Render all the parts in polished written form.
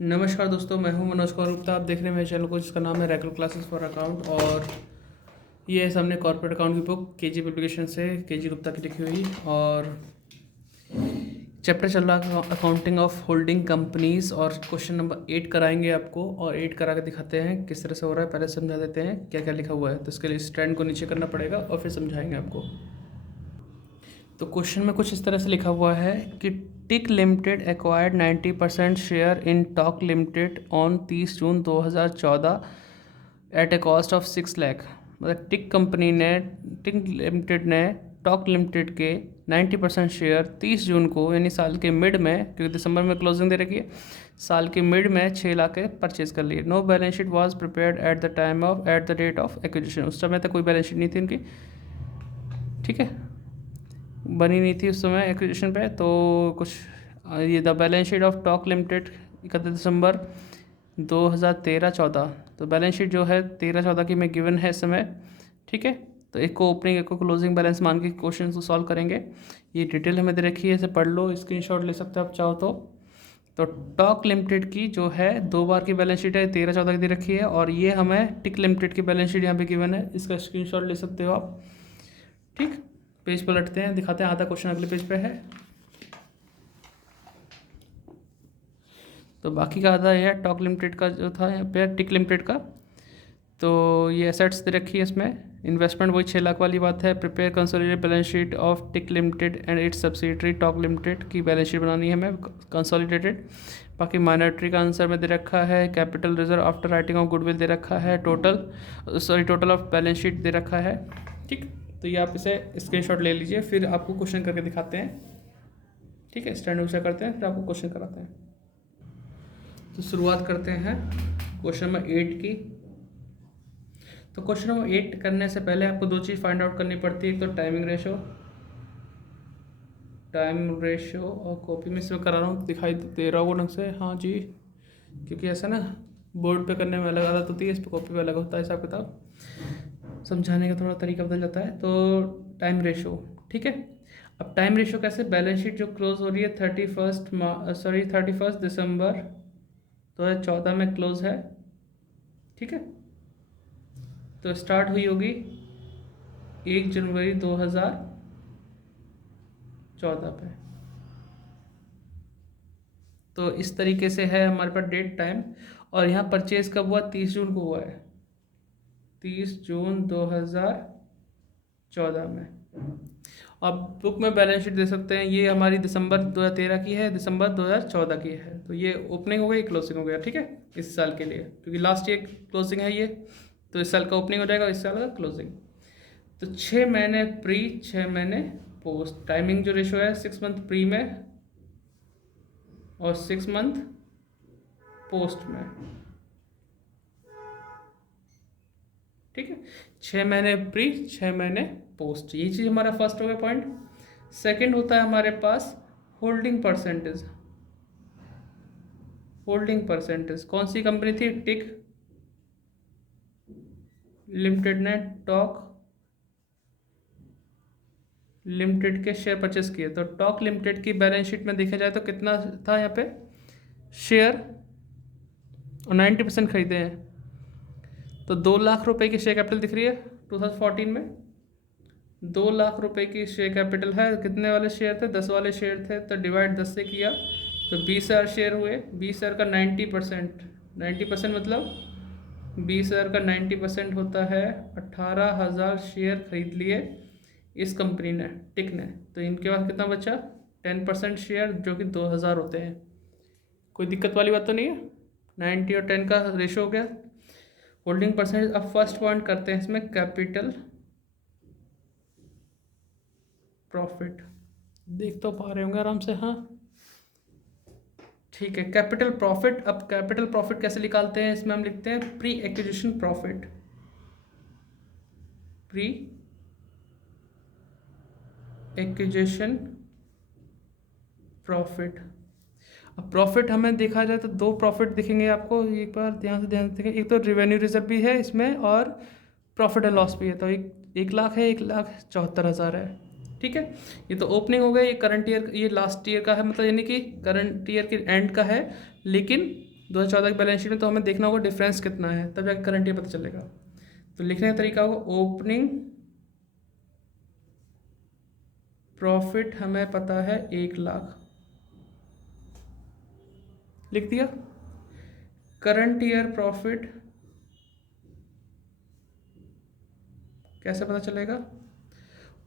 नमस्कार दोस्तों, मैं हूं मनोज कुमार गुप्ता। आप देख रहे हैं मेरे चैनल को जिसका नाम है रेगुलर क्लासेस फॉर अकाउंट। और ये है सामने कॉर्पोरेट अकाउंट की बुक केजी पब्लिकेशन से, केजी गुप्ता की लिखी हुई। और चैप्टर चल रहा है अकाउंटिंग ऑफ होल्डिंग कंपनीज, और क्वेश्चन नंबर 8 कराएंगे आपको। और 8 करा के दिखाते हैं किस तरह से हो रहा है। पहले समझा देते हैं क्या क्या लिखा हुआ है, तो इसके लिए स्टैंड को नीचे करना पड़ेगा और फिर समझाएंगे आपको। तो क्वेश्चन में कुछ इस तरह से लिखा हुआ है कि Tick limited acquired 90% share in Talk limited on 30 June 2014 at a cost of 6 lakh. मतलब टिक लिमिटेड ने टॉक लिमिटेड के 90% शेयर 30 जून को, यानी साल के मिड में, क्योंकि दिसंबर में क्लोजिंग दे रखी है, साल के मिड में 6 लाख के परचेज कर लिए। No balance sheet was prepared at the date of acquisition. उस समय तक कोई बैलेंस शीट नहीं थी उनकी, ठीक है, बनी नहीं थी उस समय एक्विजिशन पे। तो कुछ ये the balance sheet of talk limited 31 दिसंबर 2013-14। तो बैलेंस शीट जो है 13-14 की में गिवन है इस समय, ठीक है। तो एक को ओपनिंग, एक को क्लोजिंग बैलेंस मान के क्वेश्चन को सॉल्व करेंगे। ये डिटेल हमें दे रखी है, इसे पढ़ लो, स्क्रीनशॉट ले सकते हो आप चाहो तो टॉक लिमिटेड की जो है 2 बार की बैलेंस शीट है, 13-14 की दे रखी है। और ये हमें टिक लिमिटेड की बैलेंस शीट यहाँ पे गिवन है, इसका स्क्रीनशॉट ले सकते हो आप, ठीक। पेज पलटते हैं, दिखाते हैं, आधा क्वेश्चन अगले पेज पे है। तो बाकी का आधा है टॉक लिमिटेड का जो था यहाँ पे टिक लिमिटेड का। तो ये एसेट्स दे रखी है इसमें। इन्वेस्टमेंट वही 6 लाख वाली बात है। Prepare consolidated balance sheet of tick limited and its subsidiary tock limited की बैलेंस शीट बनानी है हमें कंसोलिडेटेड। बाकी माइनॉरिटी का आंसर में दे रखा है। Capital reserve after writing off goodwill दे रखा है। टोटल ऑफ बैलेंस शीट दे रखा है, ठीक। तो ये आप इसे स्क्रीनशॉट ले लीजिए, फिर आपको क्वेश्चन करके दिखाते हैं, ठीक है। स्टैंड ऊँचा करते हैं, फिर आपको क्वेश्चन कराते हैं। तो शुरुआत करते हैं क्वेश्चन नंबर 8 की। तो क्वेश्चन नंबर 8 करने से पहले आपको 2 चीज़ फाइंड आउट करनी पड़ती है। एक तो टाइम रेशो, और कॉपी में से करा रहा हूँ, दिखाई दे रहा होगा ढंग से, हाँ जी, क्योंकि ऐसा ना बोर्ड पे करने में अलग आदत होती है, इस पर कॉपी पे अलग होता है हिसाब किताब, समझाने का थोड़ा तरीका बदल जाता है। तो टाइम रेशो, ठीक है। अब टाइम रेशो कैसे, बैलेंस शीट जो क्लोज हो रही है 31 दिसंबर 2014 में क्लोज है, ठीक है। तो स्टार्ट हुई होगी 1 जनवरी 2014 पे। तो इस तरीके से है हमारे पास डेट, टाइम। और यहाँ परचेज कब हुआ, 30 जून को हुआ है, 30 जून 2014 में। अब बुक में बैलेंस शीट दे सकते हैं, ये हमारी दिसंबर 2013 की है, दिसंबर 2014 की है। तो ये ओपनिंग हो गई, क्लोजिंग हो गया, ठीक है, इस साल के लिए, क्योंकि लास्ट ईयर क्लोजिंग है ये। तो इस साल का ओपनिंग हो जाएगा, इस साल का क्लोजिंग। तो 6 महीने प्री, 6 महीने पोस्ट। टाइमिंग जो रेशो है 6 मंथ प्री में और 6 मंथ पोस्ट में, ठीक है। 6 महीने प्री, 6 महीने पोस्ट, ये चीज़ हमारा फर्स्ट हो गया पॉइंट। सेकंड होता है हमारे पास होल्डिंग परसेंटेज। होल्डिंग परसेंटेज कौन सी कंपनी थी, टिक लिमिटेड ने टॉक लिमिटेड के शेयर परचेस किए। तो टॉक लिमिटेड की बैलेंस शीट में देखा जाए तो कितना था यहाँ पे शेयर, और 90% खरीदे हैं। तो 2 लाख रुपए की शेयर कैपिटल दिख रही है 2014 में। 2 लाख रुपए की शेयर कैपिटल है। कितने वाले शेयर थे, 10 वाले शेयर थे, तो डिवाइड 10 से किया तो 20,000 शेयर हुए। 20,000 का 90% मतलब 20,000 का 90% होता है 18,000 शेयर खरीद लिए इस कंपनी ने, टिक ने। तो इनके पास कितना बचा, 10% शेयर, जो कि 2,000 होते हैं। कोई दिक्कत वाली बात तो नहीं है, 90 और 10 का रेशो हो गया। Holding percentage. अब फर्स्ट पॉइंट करते हैं इसमें, कैपिटल प्रॉफिट। देख तो पा रहे होंगे आराम से, हाँ, ठीक है। Capital profit. अब कैपिटल प्रॉफिट कैसे निकालते हैं, इसमें हम लिखते हैं pre acquisition profit. Pre acquisition profit. अब प्रॉफिट हमें देखा जाए तो 2 प्रॉफिट दिखेंगे आपको, एक बार ध्यान से देखें। एक तो रेवेन्यू रिजर्व भी है इसमें, और प्रॉफिट एंड लॉस भी है। तो 1 लाख है, 1,74,000 है, ठीक है। ये तो ओपनिंग हो गया, ये करंट ईयर, ये लास्ट ईयर का है, मतलब यानी कि करंट ईयर के एंड का है। लेकिन 2014 की बैलेंस शीट में, तो हमें देखना होगा डिफरेंस कितना है, तब जाकर करंट ईयर पता चलेगा। तो लिखने का तरीका होगा ओपनिंग प्रॉफिट हमें पता है 1,00,000, लिख दिया। करंट ईयर प्रॉफिट कैसे पता चलेगा?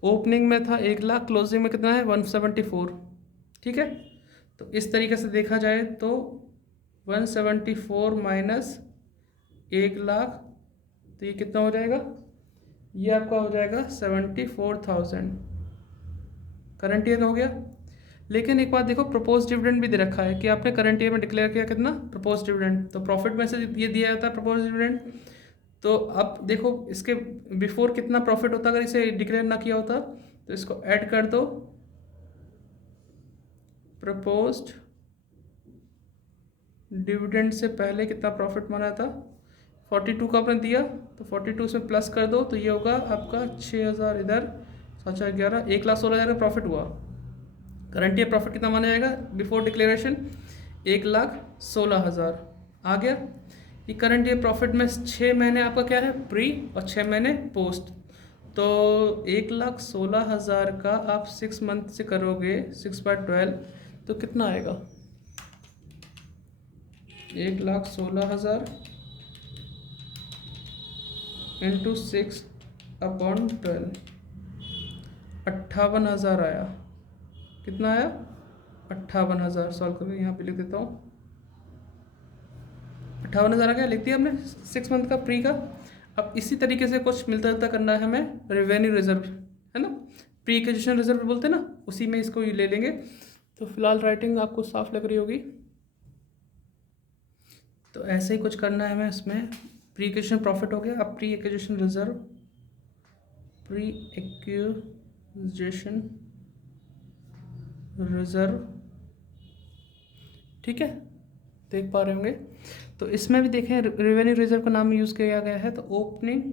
ओपनिंग में था 1,00,000, क्लोजिंग में कितना है 174, ठीक है। तो इस तरीके से देखा जाए तो 174 माइनस 1,00,000, तो ये कितना हो जाएगा? ये आपका हो जाएगा 74,000, करंट ईयर हो गया। लेकिन एक बात देखो, प्रपोज डिविडेंड भी दे रखा है कि आपने करंट ईयर में डिक्लेयर किया कितना, प्रपोज डिविडेंड, तो प्रॉफिट में से ये दिया जाता है प्रपोज डिविडेंड। तो अब देखो इसके बिफोर कितना प्रॉफिट होता अगर इसे डिक्लेयर ना किया होता, तो इसको ऐड कर दो, प्रपोज्ड डिविडेंड से पहले कितना प्रॉफिट माना था, 42 का आपने दिया, तो 42 से प्लस कर दो, तो ये होगा आपका 6,000, इधर 7,11, 1,16,000 का प्रॉफिट हुआ। करंट ईयर प्रॉफिट कितना माना जाएगा बिफोर डिक्लेरेशन, 1,16,000 आ गया। ये करंट ईयर प्रॉफिट में 6 महीने आपका क्या है प्री और 6 महीने पोस्ट, तो 1,16,000 का आप 6 मंथ से करोगे 6/12, तो कितना आएगा? 1,16,000 इंटू 6/12, 58,000 आया। कितना आया? 58,000। सॉल्व करके यहाँ पे लिख देता हूँ, 58,000 आ गया, लिख दिया हमने 6 मंथ का प्री का। अब इसी तरीके से कुछ मिलता जुलता करना है हमें रेवेन्यू रिजर्व, है ना, प्री एक्विजिशन रिजर्व बोलते हैं ना, उसी में इसको ले लेंगे। तो फिलहाल राइटिंग आपको साफ लग रही होगी, तो ऐसे ही कुछ करना है हमें इसमें। प्री एक्विजिशन प्रॉफिट हो गया, अब pre acquisition reserve, pre acquisition reserve, ठीक है, देख पा रहे होंगे। तो इसमें भी देखें रेवेन्यू रिजर्व का नाम यूज़ किया गया है, तो ओपनिंग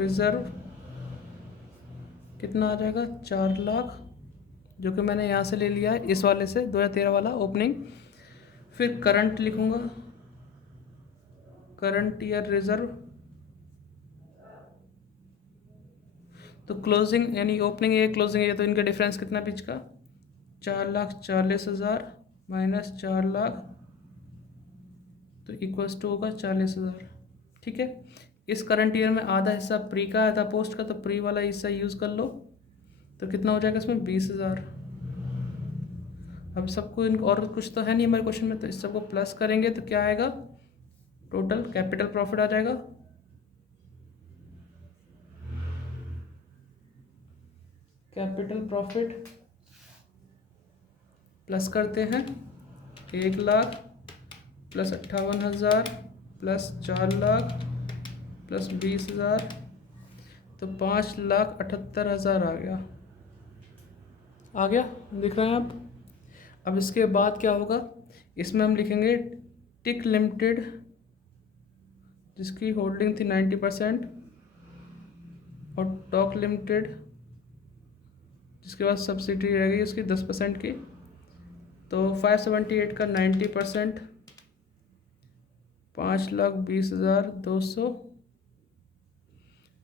रिजर्व कितना आ जाएगा 4,00,000, जो कि मैंने यहाँ से ले लिया है इस वाले से 2013 वाला ओपनिंग। फिर करंट लिखूँगा, करंट ईयर रिजर्व, तो क्लोजिंग यानी ओपनिंग ये क्लोजिंग ये, तो इनका डिफरेंस कितना बीच का, 4,40,000 माइनस 4,00,000, तो इक्वल्स टू होगा 40,000, ठीक है। इस करंट ईयर में आधा हिस्सा प्री का आधा पोस्ट का, तो प्री वाला हिस्सा यूज़ कर लो, तो कितना हो जाएगा इसमें 20,000। अब सबको और कुछ तो है नहीं हमारे क्वेश्चन में, तो इस सबको प्लस करेंगे तो क्या आएगा, टोटल कैपिटल प्रॉफिट आ जाएगा। कैपिटल प्रॉफिट प्लस करते हैं 1,00,000 प्लस 58,000 प्लस 4,00,000 प्लस 20,000, तो 5,78,000 आ गया, आ गया, दिख रहे हैं आप। अब इसके बाद क्या होगा, इसमें हम लिखेंगे टिक लिमिटेड, जिसकी होल्डिंग थी 90%, और टॉक लिमिटेड जिसके बाद सब्सिडी रह गई उसकी 10% की, तो 578 का 90%, 5,20,200,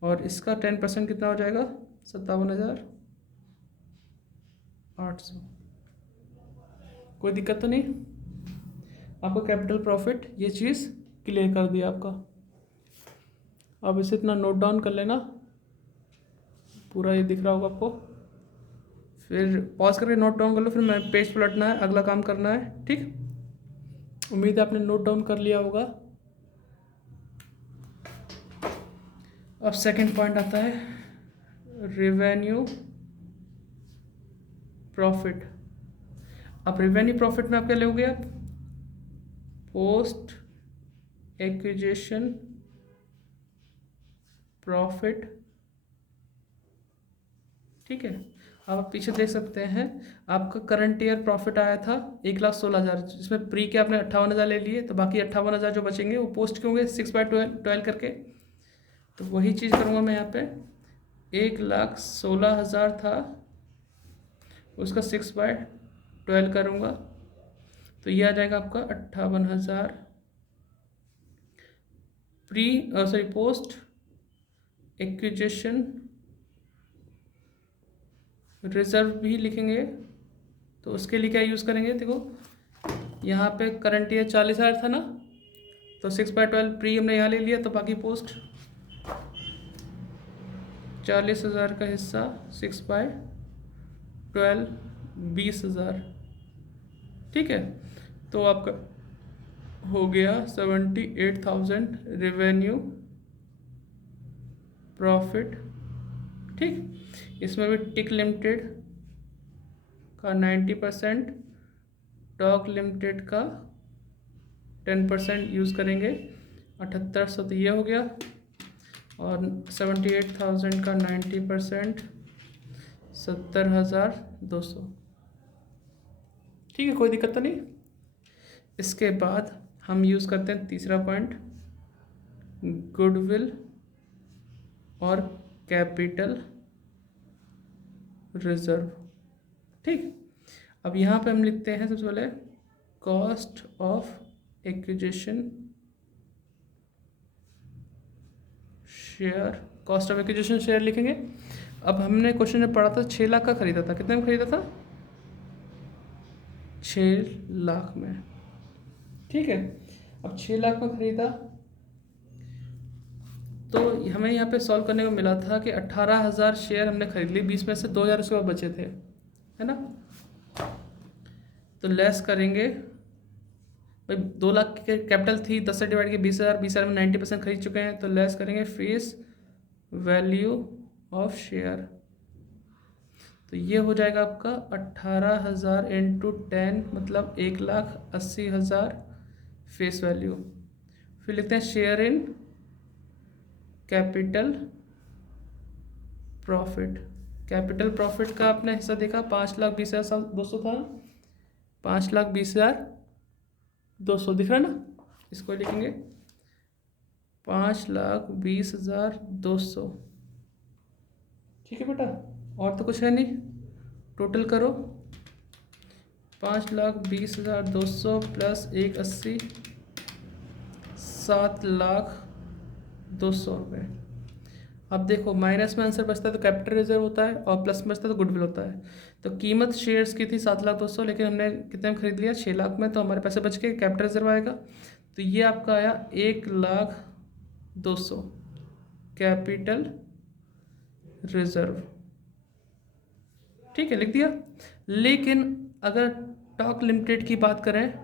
और इसका 10% कितना हो जाएगा 57,800। कोई दिक्कत तो नहीं? आपको कैपिटल प्रॉफिट ये चीज़ क्लियर कर दिया आपका। अब इसे इतना नोट डाउन कर लेना, पूरा ये दिख रहा होगा आपको, फिर पॉज करके नोट डाउन कर लो, फिर मैं पेज पलटना है, अगला काम करना है, ठीक। उम्मीद है आपने नोट डाउन कर लिया होगा। अब सेकंड पॉइंट आता है रेवेन्यू प्रॉफिट। अब रेवेन्यू प्रॉफिट में आप क्या लोगे, आप पोस्ट एक्विजिशन प्रॉफिट, ठीक है। अब आप पीछे देख सकते हैं आपका करंट ईयर प्रॉफिट आया था 1,16,000, जिसमें प्री के आपने 58,000 ले लिए, तो बाकी 58,000 जो बचेंगे वो पोस्ट के होंगे 6/12 करके। तो वही चीज़ करूँगा मैं यहाँ पे, 1,16,000 था, उसका 6/12 करूँगा, तो ये आ जाएगा आपका 58,000 पोस्ट एक्विजिशन रिजर्व भी लिखेंगे। तो उसके लिए क्या यूज़ करेंगे, देखो यहाँ पे करंट ईयर 40,000 था ना, तो 6/12 प्री हमने यहाँ ले लिया, तो बाकी पोस्ट 40,000 का हिस्सा 6/12 20,000। ठीक है, तो आपका हो गया 78,000 रेवेन्यू प्रॉफिट। ठीक, इसमें भी टिक लिमिटेड का 90%, टॉक लिमिटेड का 10% यूज़ करेंगे, 7800 तो ये हो गया, और 78,000 का 90% 70,200। ठीक है, कोई दिक्कत तो नहीं। इसके बाद हम यूज़ करते हैं तीसरा पॉइंट, गुडविल और कैपिटल रिजर्व। ठीक, अब यहाँ पे हम लिखते हैं सबसे पहले cost of acquisition share, cost of acquisition share लिखेंगे। अब हमने क्वेश्चन में पढ़ा था 6 लाख का खरीदा था, कितने में खरीदा था, 6 लाख में। ठीक है, अब 6 लाख में खरीदा, तो हमें यहाँ पे सॉल्व करने को मिला था कि 18,000 शेयर हमने खरीद ली, 20 में से 2,000 उसके बाद बचे थे, है ना। तो लेस करेंगे भाई, 2 लाख की कैपिटल थी, 10 से डिवाइड किया 20,000, 20,000 में 90% खरीद चुके हैं, तो लेस करेंगे फेस वैल्यू ऑफ शेयर। तो ये हो जाएगा आपका 18,000 इंटू 10 मतलब 1,80,000 फेस वैल्यू। फिर लिखते हैं share in capital profit. Capital profit का आपने हिस्सा देखा 5,20,200 था, 5,20,200 दिख रहा है ना, इसको लिखेंगे 5,20,200। ठीक है बेटा, और तो कुछ है नहीं, टोटल करो 5,20,200 प्लस 180 7,02,000 रुपये। अब देखो माइनस में आंसर बचता है तो कैपिटल रिजर्व होता है, और प्लस में बचता है तो गुडविल होता है। तो कीमत शेयर्स की थी 7,02,000, लेकिन हमने कितने में खरीद लिया, 6 लाख में, तो हमारे पैसे बच के कैपिटल रिजर्व आएगा। तो ये आपका आया 1,02,000 कैपिटल रिजर्व। ठीक है, लिख दिया। लेकिन अगर टॉक लिमिटेड की बात करें,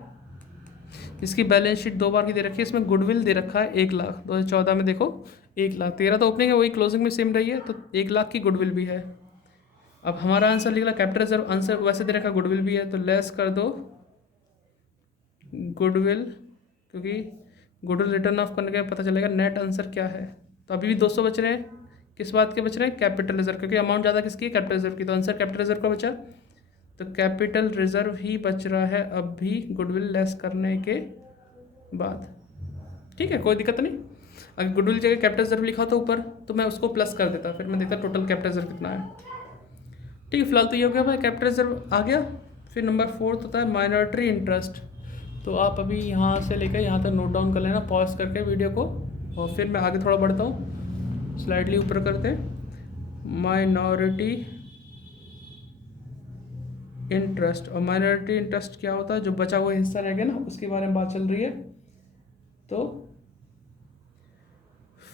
इसकी बैलेंस शीट 2 बार की दे रखी है, इसमें गुडविल दे रखा है 1 लाख, 2014 में देखो 1 लाख, 13 तो ओपनिंग है, वही क्लोजिंग में सेम रही है, तो 1 लाख की गुडविल भी है। अब हमारा आंसर निकला कैपिटल रिजर्व, आंसर वैसे दे रखा गुडविल भी है, तो लेस कर दो गुडविल, क्योंकि गुडविल रिटर्न ऑफ करने के बाद पता चलेगा नेट आंसर क्या है। तो अभी भी 200 बच रहे हैं, किस बात के बच रहे हैं, कैपिटल रिजर्व, क्योंकि अमाउंट ज़्यादा किसकी है, कैपिटल रिजर्व की, तो आंसर कैपिटल रिजर्व का बचा। तो कैपिटल रिजर्व ही बच रहा है अब भी गुडविल लेस करने के बाद। ठीक है, कोई दिक्कत नहीं। अगर गुडविल जगह कैपिटल रिजर्व लिखा था ऊपर, तो मैं उसको प्लस कर देता, फिर मैं देखता टोटल कैपिटल रिजर्व कितना है। ठीक है, फिलहाल तो ये हो गया भाई, कैपिटल रिजर्व आ गया। फिर नंबर 4 होता है माइनॉरिटी इंटरेस्ट। तो आप अभी यहाँ से लेकर यहाँ तक नोट डाउन कर लेना पॉज करके वीडियो को, और फिर मैं आगे थोड़ा बढ़ता हूँ, स्लाइडली ऊपर करते हैं माइनॉरिटी इंटरेस्ट। और माइनॉरिटी इंटरेस्ट क्या होता है, जो बचा हुआ हिस्सा रह गया ना, उसके बारे में बात चल रही है। तो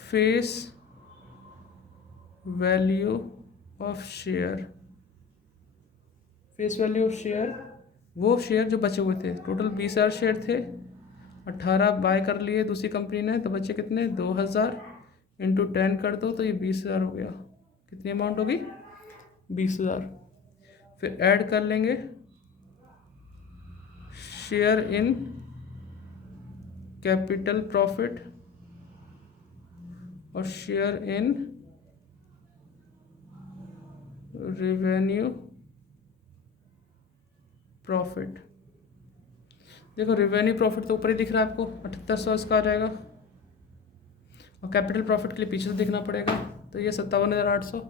face value of share, face value of share, वो शेयर जो बचे हुए थे, टोटल 20,000 शेयर थे, 18 बाय कर लिए दूसरी कंपनी ने, तो बचे कितने, 2,000 इंटू 10 कर दो, तो ये 20,000 हो गया। कितनी अमाउंट होगी, 20,000। फिर ऐड कर लेंगे शेयर इन कैपिटल प्रॉफिट और शेयर इन रेवेन्यू प्रॉफिट। देखो रेवेन्यू प्रॉफिट तो ऊपर ही दिख रहा है आपको, 7,800 इसका आ जाएगा, और कैपिटल प्रॉफिट के लिए पीछे से देखना पड़ेगा, तो ये 57,800,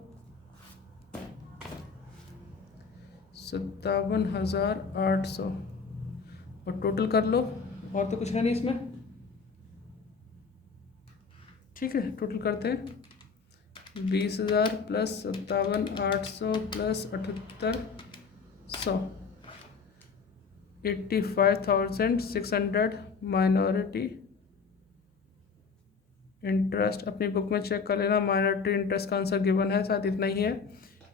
57,800। और टोटल कर लो, और तो कुछ है नहीं इसमें। ठीक है, टोटल करते हैं। 20,000 प्लस 57,800 प्लस 7,800, 85,600 माइनॉरिटी इंटरेस्ट। अपनी बुक में चेक कर लेना, माइनॉरिटी इंटरेस्ट का आंसर गिवन है, शायद इतना ही है,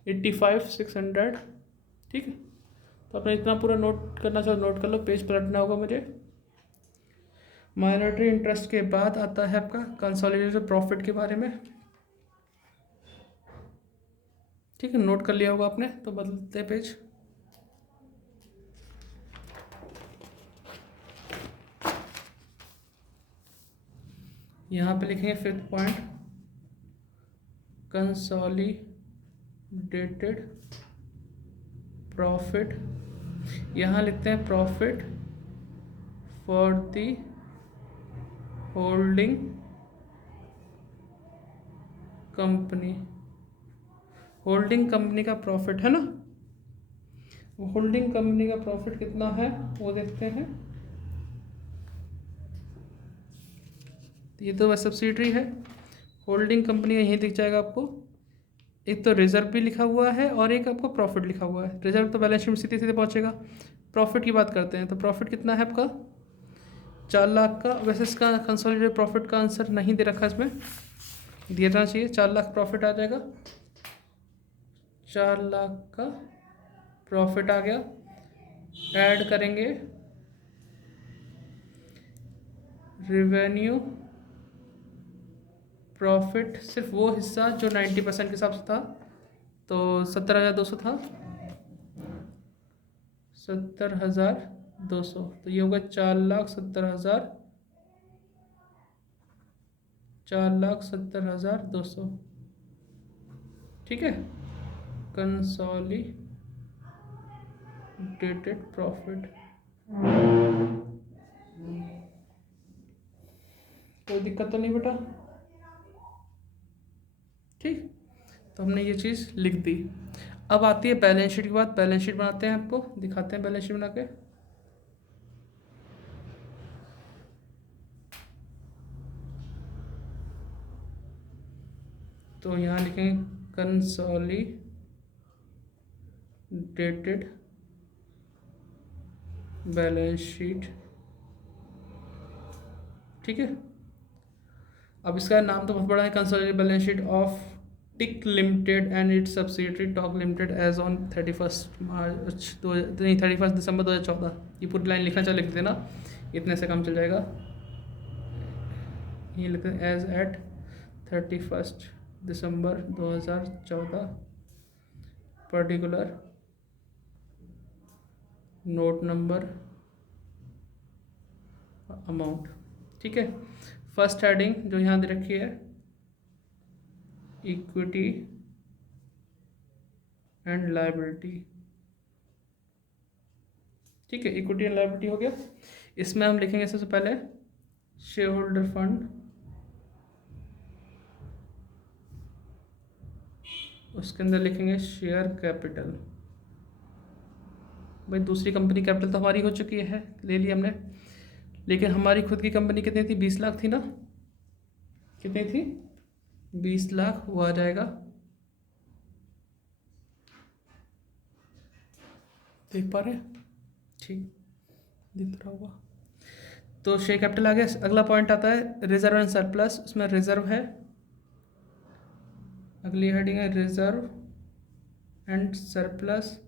85,600। ठीक है, तो अपने इतना पूरा नोट करना चाहो नोट कर लो, पेज पलटना होगा मुझे। माइनॉरिटी इंटरेस्ट के बाद आता है आपका कंसोलिडेटेड प्रॉफिट के बारे में। ठीक है, नोट कर लिया होगा आपने, तो बदलते हैं पेज। यहाँ पे लिखेंगे 5th पॉइंट, कंसोलिडेटेड प्रॉफिट। यहाँ लिखते हैं profit for the holding company. Holding company का प्रॉफिट है ना, होल्डिंग कंपनी का प्रॉफिट कितना है वो देखते हैं। ये तो बस सब्सिडरी है, होल्डिंग कंपनी का यहीं दिख जाएगा आपको। एक तो रिजर्व भी लिखा हुआ है और एक आपको प्रॉफिट लिखा हुआ है। रिजर्व तो बैलेंस शीट में सीधे सीधे पहुंचेगा। प्रॉफिट की बात करते हैं, तो प्रॉफिट कितना है आपका 4 लाख का। वैसे इसका कंसोलिडेटेड प्रॉफिट का आंसर नहीं दे रखा, इसमें दिया जाना चाहिए। 4 लाख प्रॉफिट आ जाएगा, 4 लाख का प्रॉफिट आ गया। ऐड करेंगे रेवेन्यू प्रॉफिट, सिर्फ वो हिस्सा जो 90% के हिसाब से था, तो 70,200 था, 70,200, तो ये होगा 4,70,000, 4,70,200। ठीक है, कंसोलिडेटेड प्रॉफिट। कोई दिक्कत तो नहीं बेटा? ठीक, तो हमने ये चीज़ लिख दी। अब आती है बैलेंस शीट की बात। बैलेंस शीट बनाते हैं, आपको दिखाते हैं बैलेंस शीट बना के। तो यहाँ लिखेंगे कंसोलिडेटेड बैलेंस शीट। ठीक है, अब इसका नाम तो बहुत बड़ा है, consolidated balance sheet of tick limited and its subsidiary tock limited as on 31 March 31 December 2014। ये पूरी लाइन लिखना चाहिए, लिख देना, इतने से काम चल जाएगा। ये लिखते हैं as eight 31 December 2014, particular note number amount. ठीक है, फर्स्ट हेडिंग जो यहाँ दे रखी है इक्विटी एंड लायबिलिटी। ठीक है, इक्विटी एंड लायबिलिटी हो गया। इसमें हम लिखेंगे सबसे पहले शेयर होल्डर फंड, उसके अंदर लिखेंगे शेयर कैपिटल। भाई दूसरी कंपनी कैपिटल तो हमारी हो चुकी है, ले ली हमने, लेकिन हमारी खुद की कंपनी कितनी थी? 20 लाख थी ना, कितनी थी? 20 लाख, वो आ जाएगा, देख पा रहे हैं? ठीक, दिख रहा होगा। तो शेयर कैपिटल आ गया। अगला पॉइंट आता है रिजर्व एंड सरप्लस, उसमें रिजर्व है, अगली हेडिंग है रिजर्व एंड सरप्लस,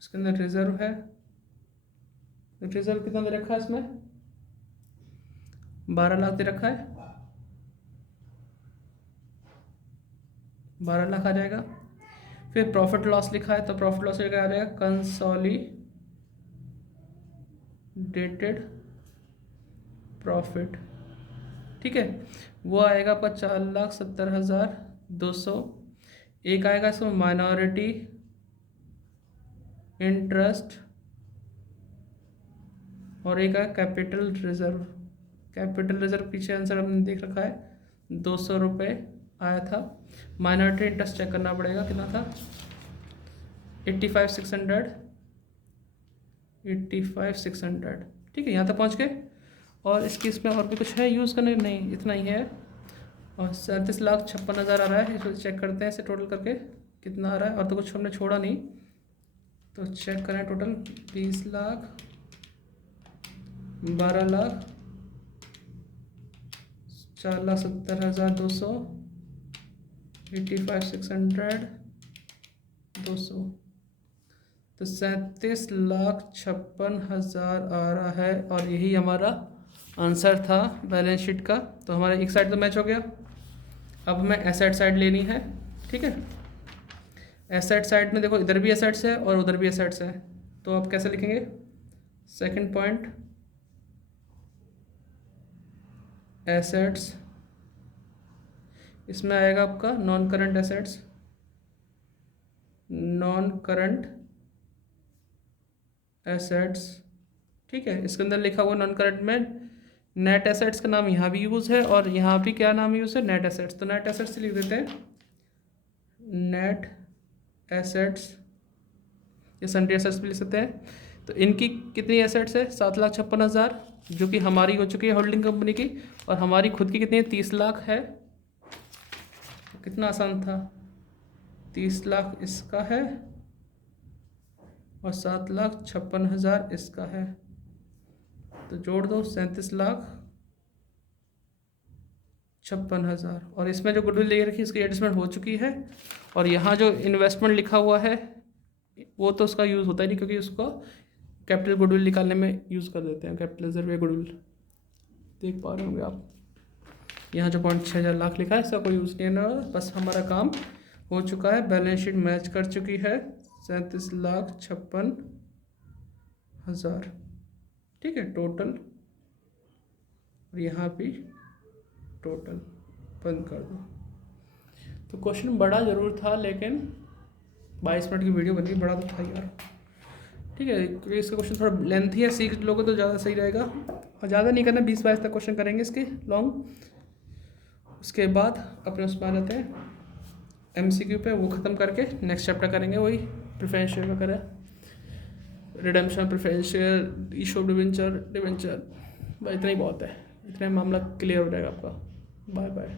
उसके अंदर रिजर्व है। रिजर्व कितना दे रखा है इसमें? 12 लाख दे रखा है, 12 लाख आ जाएगा। फिर प्रॉफिट लॉस लिखा है, तो प्रॉफिट लॉस आ जाएगा कंसोलिडेटेड प्रॉफिट। ठीक है, वो आएगा आपका 4,70,200। एक आएगा इसमें माइनॉरिटी इंटरेस्ट, और एक आएगा कैपिटल रिजर्व। कैपिटल रिजर्व पीछे आंसर हमने देख रखा है, 200 रुपये आया था। माइनॉरिटी इंटरेस्ट चेक करना पड़ेगा, कितना था? 85,600 85,600। ठीक है, यहाँ तक पहुँच गए। और इसकी इसमें और भी कुछ है यूज़ करने? नहीं, इतना ही है। और 37,56,000 आ रहा है। इसको चेक करते हैं इसे टोटल करके कितना आ रहा है। और तो कुछ हमने छोड़ा नहीं, तो चेक करें टोटल। 20 लाख, 12 लाख, 4,70,200, 85,600, 200, तो 37,56,000 आ रहा है। और यही हमारा आंसर था बैलेंस शीट का। तो हमारा एक साइड तो मैच हो गया। अब हमें एसेट साइड लेनी है। ठीक है, एसेट साइड में देखो, इधर भी एसेट्स है और उधर भी एसेट्स है। तो आप कैसे लिखेंगे? सेकंड पॉइंट, एसेट्स, इसमें आएगा आपका non current assets, non current assets. ठीक है, इसके अंदर लिखा हुआ नॉन करंट में नेट एसेट्स का नाम यहाँ भी यूज़ है और यहाँ भी क्या नाम यूज़ है? Net assets. तो नेट एसेट्स लिख देते हैं, नेट एसेट्स, या सन्ड्री एसेट्स भी लिख सकते हैं। तो इनकी कितनी एसेट्स है? 7,56,000, जो कि हमारी हो चुकी है होल्डिंग कंपनी की। और हमारी खुद की कितनी है? 30 लाख है। तो कितना आसान था, 30 लाख इसका है और 7,56,000 इसका है। तो जोड़ दो, 37,56,000। और इसमें जो गुडविल ले रखी है इसकी एडजस्टमेंट हो चुकी है। और यहाँ जो इन्वेस्टमेंट लिखा हुआ है वो तो उसका यूज़ होता ही नहीं, क्योंकि उसको कैपिटल गुडविल निकालने में यूज़ कर देते हैं, कैपिटल रिजर्व या गुडविल। देख पा रहे होंगे आप, यहाँ जो 6,000 लाख लिखा है इसका कोई यूज़ नहीं है। बस हमारा काम हो चुका है, बैलेंस शीट मैच कर चुकी है, 37,56,000। ठीक है, टोटल। और यहाँ भी टोटल। बंद कर दो। तो क्वेश्चन बड़ा ज़रूर था, लेकिन 22 मिनट की वीडियो बनी, बड़ा तो था यार। ठीक है, क्योंकि इसका क्वेश्चन थोड़ा लेंथी है, सीख लोगे तो ज़्यादा सही रहेगा। और ज़्यादा नहीं करना, 20-22 तक क्वेश्चन करेंगे इसके लॉन्ग। उसके बाद अपने उसमें आ जाते हैं MCQ पे, वो ख़त्म करके नेक्स्ट चैप्टर करेंगे वही प्रेफरेंस शेयर वगैरह, redemption, preference share, issue of debenture. भाई इतना ही बहुत है, इतना मामला क्लियर हो जाएगा आपका। Bye bye.